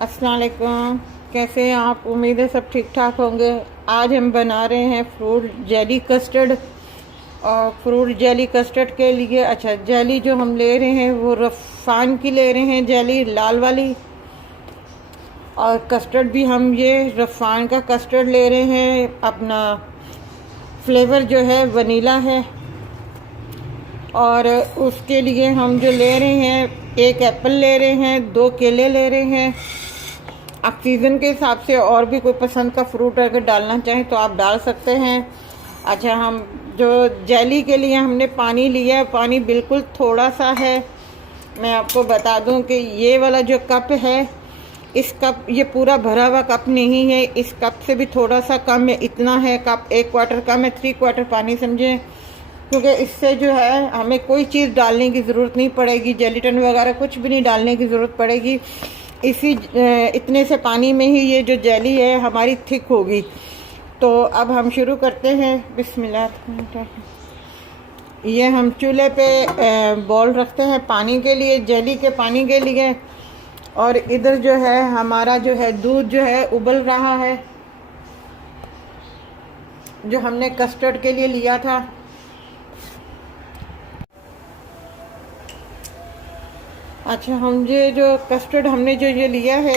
अस्सलाम वालेकुम। कैसे हैं आप? उम्मीद है सब ठीक ठाक होंगे। आज हम बना रहे हैं फ्रूट जेली कस्टर्ड। और फ्रूट जेली कस्टर्ड के लिए जेली जो हम ले रहे हैं वो रफ़ान की ले रहे हैं, जेली लाल वाली। और कस्टर्ड भी हम ये रफ़ान का कस्टर्ड ले रहे हैं। अपना फ्लेवर जो है वनीला है। और उसके लिए हम जो ले रहे हैं, एक एप्पल ले रहे हैं, 2 केले ले रहे हैं। आप सीज़न के हिसाब से और भी कोई पसंद का फ्रूट अगर डालना चाहें तो आप डाल सकते हैं। हम जो जेली के लिए हमने पानी लिया है, पानी बिल्कुल थोड़ा सा है। मैं आपको बता दूं कि ये वाला जो कप है, इस कप, ये पूरा भरा हुआ कप नहीं है, इस कप से भी थोड़ा सा कम है। इतना है कप, 1 क्वार्टर कम है, 3 क्वार्टर पानी समझें। क्योंकि इससे जो है हमें कोई चीज़ डालने की ज़रूरत नहीं पड़ेगी, जेलिटन वगैरह कुछ भी नहीं डालने की ज़रूरत पड़ेगी। इसी इतने से पानी में ही ये जो जेली है हमारी थिक होगी। तो अब हम शुरू करते हैं। बिस्मिल्लाह। ये हम चूल्हे पे बॉल रखते हैं पानी के लिए, जेली के पानी के लिए। और इधर जो है हमारा जो है दूध जो है उबल रहा है, जो हमने कस्टर्ड के लिए लिया था। हम ये जो कस्टर्ड हमने जो ये लिया है,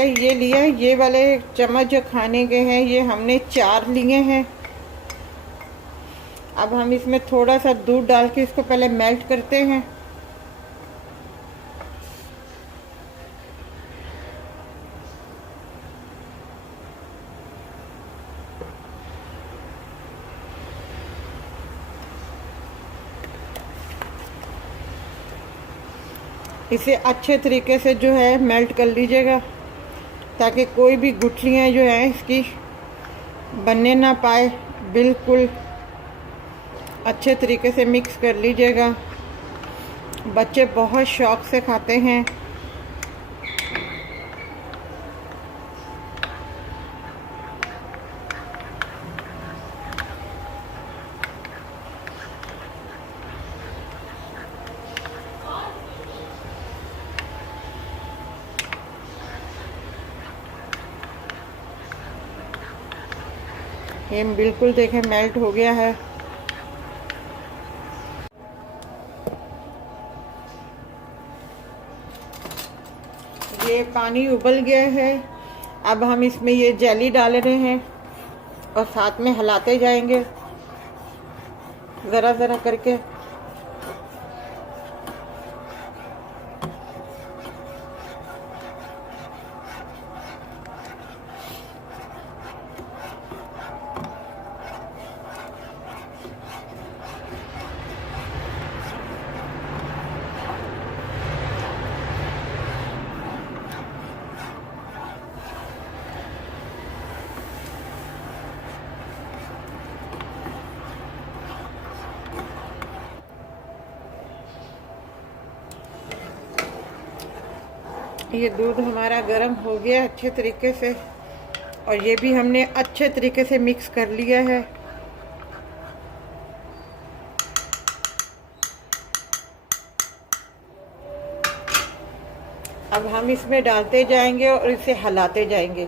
ये वाले चम्मच जो खाने के हैं, ये हमने 4 लिए हैं। अब हम इसमें थोड़ा सा दूध डाल के इसको पहले मेल्ट करते हैं। इसे अच्छे तरीके से जो है मेल्ट कर लीजिएगा, ताकि कोई भी गुठलियाँ जो हैं इसकी बनने ना पाए। बिल्कुल अच्छे तरीके से मिक्स कर लीजिएगा। बच्चे बहुत शौक़ से खाते हैं। ये बिल्कुल देखें मेल्ट हो गया है। ये पानी उबल गया है। अब हम इसमें ये जेली डाल रहे हैं और साथ में हिलाते जाएंगे ज़रा ज़रा करके। ये दूध हमारा गर्म हो गया अच्छे तरीके से, और ये भी हमने अच्छे तरीके से मिक्स कर लिया है। अब हम इसमें डालते जाएंगे और इसे हिलाते जाएंगे।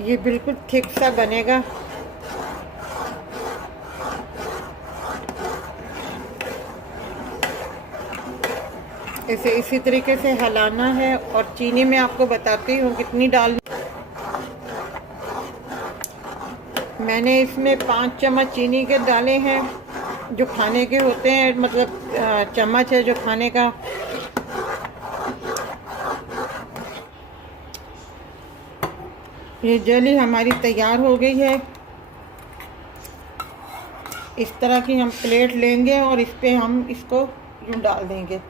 ये बिल्कुल थिक सा बनेगा। इसे इसी तरीके से हिलाना है। और चीनी मैं आपको बताती हूँ कितनी डालनी। मैंने इसमें 5 चम्मच चीनी के डाले हैं, जो खाने के होते हैं, मतलब चम्मच है जो खाने का। ये जेली हमारी तैयार हो गई है। इस तरह की हम प्लेट लेंगे और इस पे हम इसको यूँ डाल देंगे।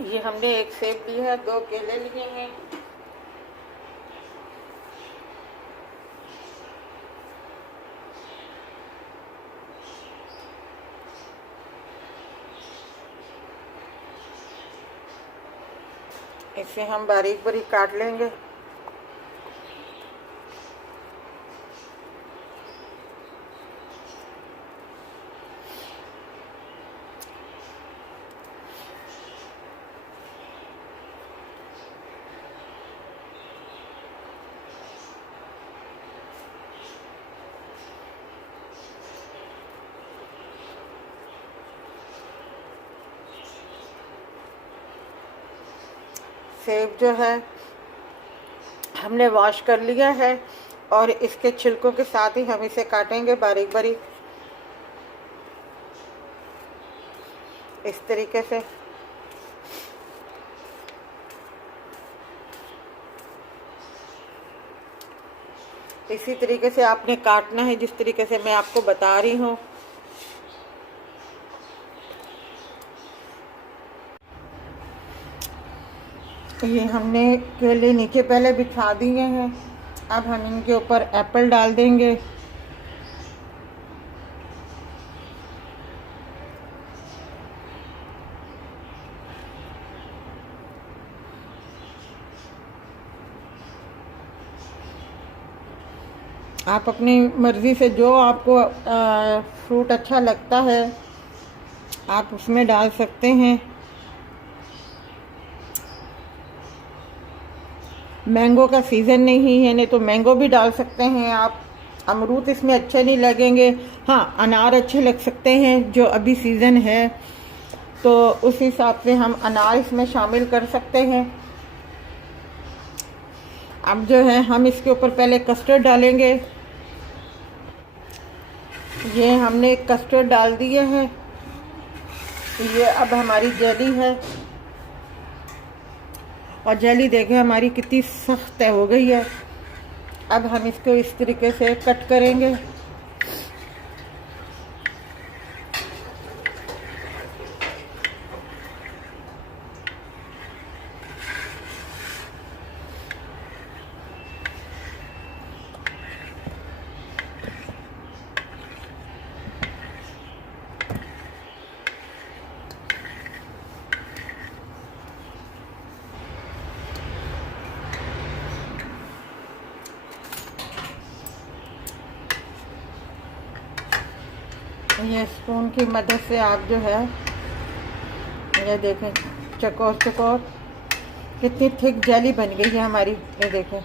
ये हमने एक सेब लिया है, 2 केले लिए हैं, इसे हम बारीक बारीक काट लेंगे। सेब जो है हमने वॉश कर लिया है और इसके छिलकों के साथ ही हम इसे काटेंगे बारीक बारीक इस तरीके से। इसी तरीके से आपने काटना है जिस तरीके से मैं आपको बता रही हूँ। ये हमने केले नीचे पहले बिछा दिए हैं, अब हम इनके ऊपर एप्पल डाल देंगे। आप अपनी मर्ज़ी से जो आपको फ्रूट अच्छा लगता है आप उसमें डाल सकते हैं। मैंगो का सीज़न नहीं है, नहीं तो मैंगो भी डाल सकते हैं आप। अमरूद इसमें अच्छे नहीं लगेंगे, हाँ अनार अच्छे लग सकते हैं जो अभी सीज़न है, तो उस हिसाब से हम अनार इसमें शामिल कर सकते हैं। अब जो है हम इसके ऊपर पहले कस्टर्ड डालेंगे। ये हमने कस्टर्ड डाल दिए हैं, ये अब हमारी जेली है और जेली देखें हमारी कितनी सख्त हो गई है। अब हम इसको इस तरीके से कट करेंगे। ये स्पून की मदद से आप जो है ये देखें चकोर चकोर कितनी थिक जेली बन गई है हमारी। ये देखें,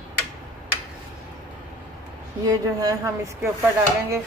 ये जो है हम इसके ऊपर डालेंगे।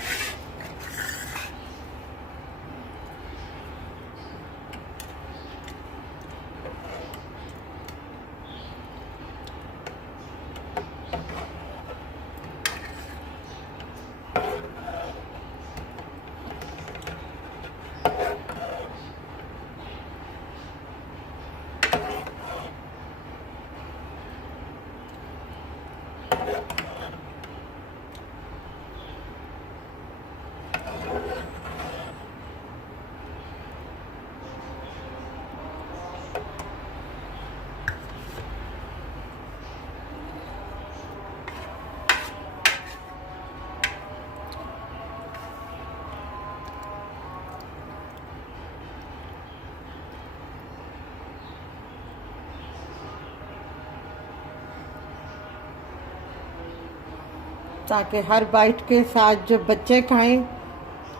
ताकि हर बाइट के साथ जो बच्चे खाएं,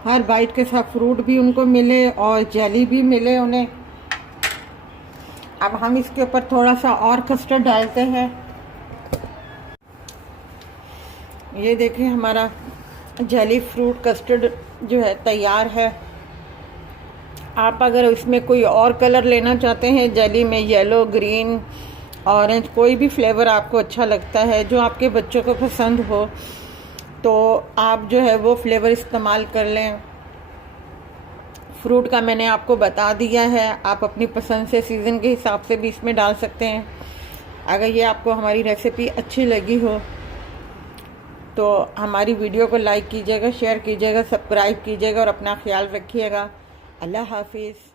हर बाइट के साथ फ्रूट भी उनको मिले और जेली भी मिले उन्हें। अब हम इसके ऊपर थोड़ा सा और कस्टर्ड डालते हैं। ये देखें हमारा जेली फ्रूट कस्टर्ड जो है तैयार है। आप अगर इसमें कोई और कलर लेना चाहते हैं जेली में, येलो, ग्रीन, ऑरेंज, कोई भी फ्लेवर आपको अच्छा लगता है जो आपके बच्चों को पसंद हो, तो आप जो है वो फ्लेवर इस्तेमाल कर लें। फ्रूट का मैंने आपको बता दिया है, आप अपनी पसंद से सीज़न के हिसाब से भी इसमें डाल सकते हैं। अगर ये आपको हमारी रेसिपी अच्छी लगी हो तो हमारी वीडियो को लाइक कीजिएगा, शेयर कीजिएगा, सब्सक्राइब कीजिएगा और अपना ख्याल रखिएगा। अल्लाह हाफिज़।